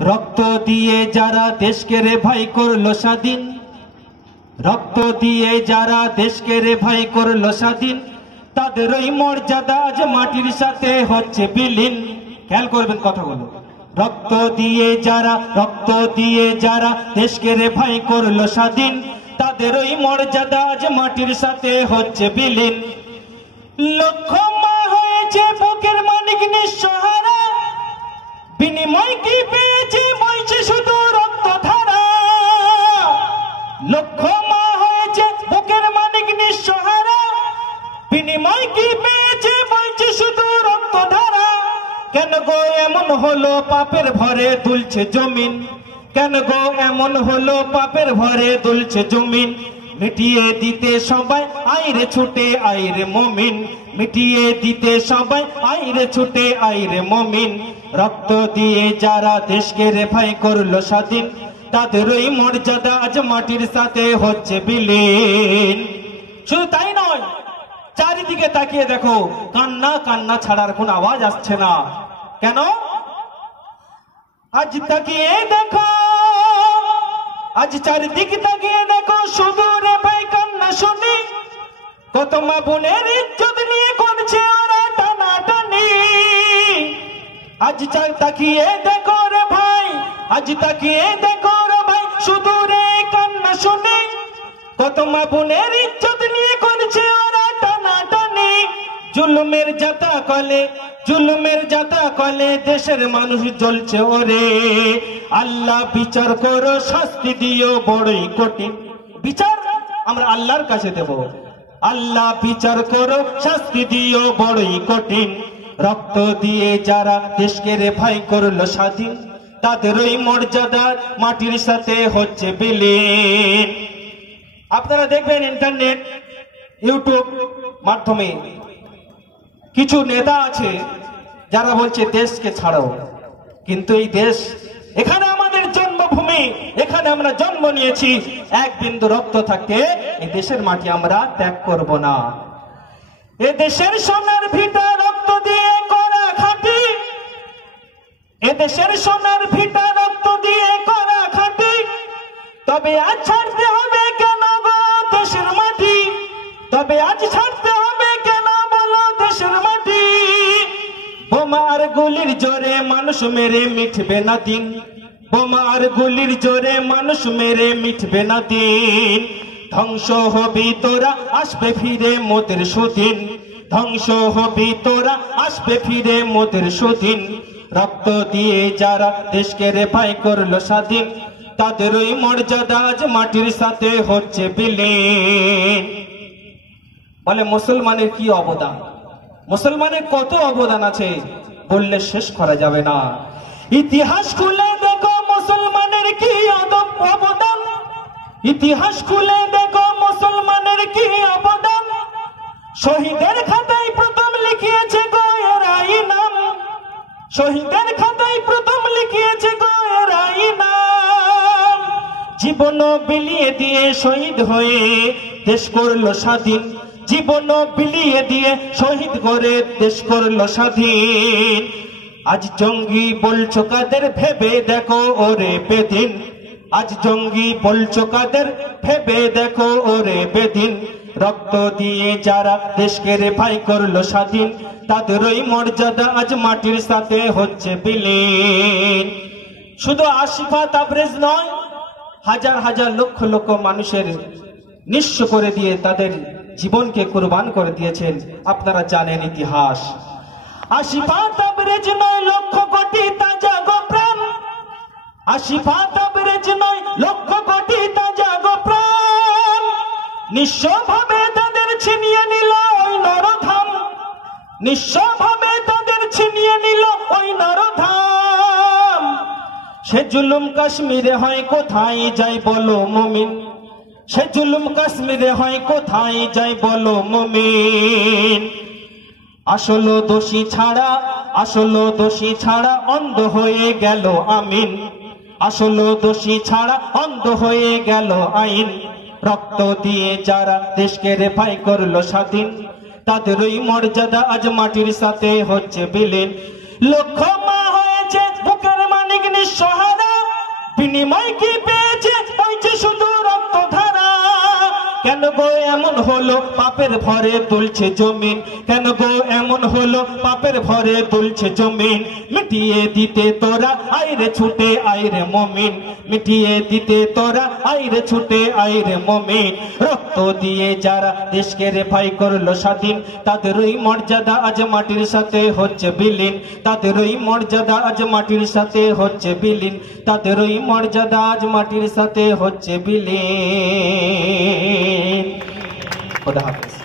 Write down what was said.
রক্ত দিয়ে যারা দেশকে রে ভাই করলো স্বাধীন, রক্ত দিয়ে যারা দেশকে রে ভাই করলো স্বাধীন, তাদের ওই মর্যাদা আজ মাটির সাথে হচ্ছে বিলীন। খেয়াল করবেন কথাগুলো। রক্ত দিয়ে যারা দেশকে রে ভাই করলো স্বাধীন, তাদের ওই মর্যাদা আজ মাটির সাথে হচ্ছে বিলীন। লক্ষ মা হয়েছে বুকের মানিক নিঃসহারা, বিনিময় কি পেয়েছে বইছে শুধু রক্তধারা। লক্ষ মা হয়েছে বুকের মানিক নিঃসহারা, বিনিময় কি পেয়েছে বইছে শুধু রক্তধারা। কেন গো এমন হলো পাপের ভরে দুলছে জমিন, কেন গো এমন হলো পাপের ভরে দুলছে জমিন। মিটিয়ে দিতে সবাই আইরে ছুটে আইরে মমিন, মিটিয়ে দিতে সবাই আইরে ছুটে আইরে মমিন। রক্ত দিয়ে যারা দেশকে রে ভাই করলো স্বাধীন, তাদের ওই মর্যাদা আজ মাটির সাথে হচ্ছে বিলীন। শুধু তাই নয়, চারিদিকে তাকিয়ে দেখো, কান্না কান্না ছাড়ার কোন আওয়াজ আসছে না। কেন? আজ তাকিয়ে দেখো, আজ চারিদিকে তাকিয়ে দেখো, শুধু রে ভাই কান্না শুনি। কত মা বোনের ইজ্জত নিয়ে করছে ওরা টানাটানি। আজ তাকিয়ে দেখো রে ভাই, আজ তাকিয়ে দেখো রে ভাই, শুধু রে কান্না শুনি। কত মা বোনের ইজ্জত নিয়ে করছে ওরা টানাটানি। জুলুমের জাতা কলে দেশের মানুষ জ্বলছে ওরে। আল্লাহ বিচার করো, শাস্তি দিও বড়ই কঠিন। বিচার আমরা আল্লাহর কাছে দেব। আল্লাহ বিচার করো, শাস্তি দিও বড়ই কঠিন। রক্ত দিয়ে যারা দেশকে রে ভাই করলো স্বাধীন, তাদের ওই মর্যাদা মাটির সাথে হচ্ছে বিলীন। আপনারা দেখবেন ইন্টারনেট, ইউটিউব মাধ্যমে কিছু নেতা আছে যারা বলছে দেশকে ছাড়ো, কিন্তু এই দেশ, এখানে আমাদের জন্মভূমি, এখানে আমরা জন্ম নিয়েছি। এক বিন্দু রক্ত থাকতে এই দেশের মাটি আমরা ত্যাগ করব না। এ দেশের সোনার ভিটা রক্ত দিয়ে করা খাঁটি, এ দেশের সোনার ভিটা রক্ত দিয়ে করা খাঁটি। তবে আজ ছাড়তে হবে কেন গো দেশের মাটি, তবে আজ ছাড়তে হবে কেন বলো দেশের মাটি। বোমা আর গুলির জোরে মানুষ মেরে মিটবে না দিন, বোমা আর গুলির জোরে মানুষ মেরে মিটবে না দিন। ধ্বংস হবি তোরা, আসবে ফিরে মোদের সুদিন, ধ্বংস হবি তোরা, আসবে ফিরে মোদের সুদিন। রক্ত দিয়ে যারা দেশকে রে ভাই করলো স্বাধীন, তাদের ওই মর্যাদা আজ মাটির সাথে হচ্ছে বিলীন। বলে মুসলমানের কি অবদান, মুসলমানের কত অবদান আছে বললে শেষ করা যাবে না। ইতিহাস খুলে দেখো মুসলমানের কি অবদান, ইতিহাস খুলে দেখো মুসলমানের কি অবদান। শহীদের খাতায় প্রথম লিখিয়েছে গো এরাই নাম, শহীদের খাতায় প্রথম লিখিয়েছে গো এরাই নাম। জীবন বিলিয়ে দিয়ে শহীদ হয়ে দেশ করলো স্বাধীন, জীবন বিলিয়ে দিয়ে শহীদ করে দেশ করলো স্বাধীন। আজ জঙ্গি বলছো কাদের, ভেবে দেখো ওরে বেদিন। আজ জঙ্গি বলছো কাদের, ভেবে দেখো ওরে বেদিন। রক্ত দিয়ে যারা দেশকে রে ভাই করলো স্বাধীন, তাদের ওই মর্যাদা আজ মাটির সাথে হচ্ছে বিলীন। শুধু আসিফা তাবরেজ নয়, হাজার হাজার লক্ষ লক্ষ মানুষের নিঃস্ব করে দিয়ে তাদের জীবনকে কুরবান করে দিয়েছেন। আপনারা জানেন ইতিহাস। আসিফা তাবরেজ নয় লক্ষ কোটি তাজা গো প্রাণ, আসিফা তাবরেজ নয় লক্ষ কোটি তাজা গো প্রাণ। নিঃস্বভাবে তাদের ছিনিয়ে নিল ওই নরধাম, নিঃস্বভাবে তাদের ছিনিয়ে নিল ওই নরধাম। সে জুলুম কাশ্মীরে হয় কোথায় যাই বলো মুমিন, সে জুলুম কাশ্মীরে হয় কোথায় যাই বলো মুমিন। আসল দোষী ছাড়া অন্ধ হয়ে গেল আমিন, আসল দোষী ছাড়া অন্ধ হয়ে গেল আইন। রক্ত দিয়ে যারা দেশকে রে ভাই করলো স্বাধীন, তাদের ওই মর্যাদা আজ মাটির সাথে হচ্ছে বিলীন। লক্ষ মা হয়েছে বুকের মানিক নিঃসহারা, বিনিময় কি পেয়েছে ওই যে শুধু রক্ত ধারা। কেন গো এমন হলো পাপের ভরে তুলছে জমিন, কেন গো এমন হলো পাপের ভরে তুলছে জমিন। মিটিয়ে দিতে তোরা আইরে ছুটে আইরে মমিন, মিটিয়ে দিতে তোরা আইরে ছুটে আইরে মমিন। রক্ত দিয়ে যারা দেশকে রেফাই করলো স্বাধীন, তাদের ওই মর্যাদা আজ মাটির সাথে হচ্ছে বিলীন, তাদের ওই মর্যাদা আজ মাটির সাথে হচ্ছে বিলীন, তাদের ওই মর্যাদা আজ মাটির সাথে হচ্ছে বিলীন। খোদা হাফেজ।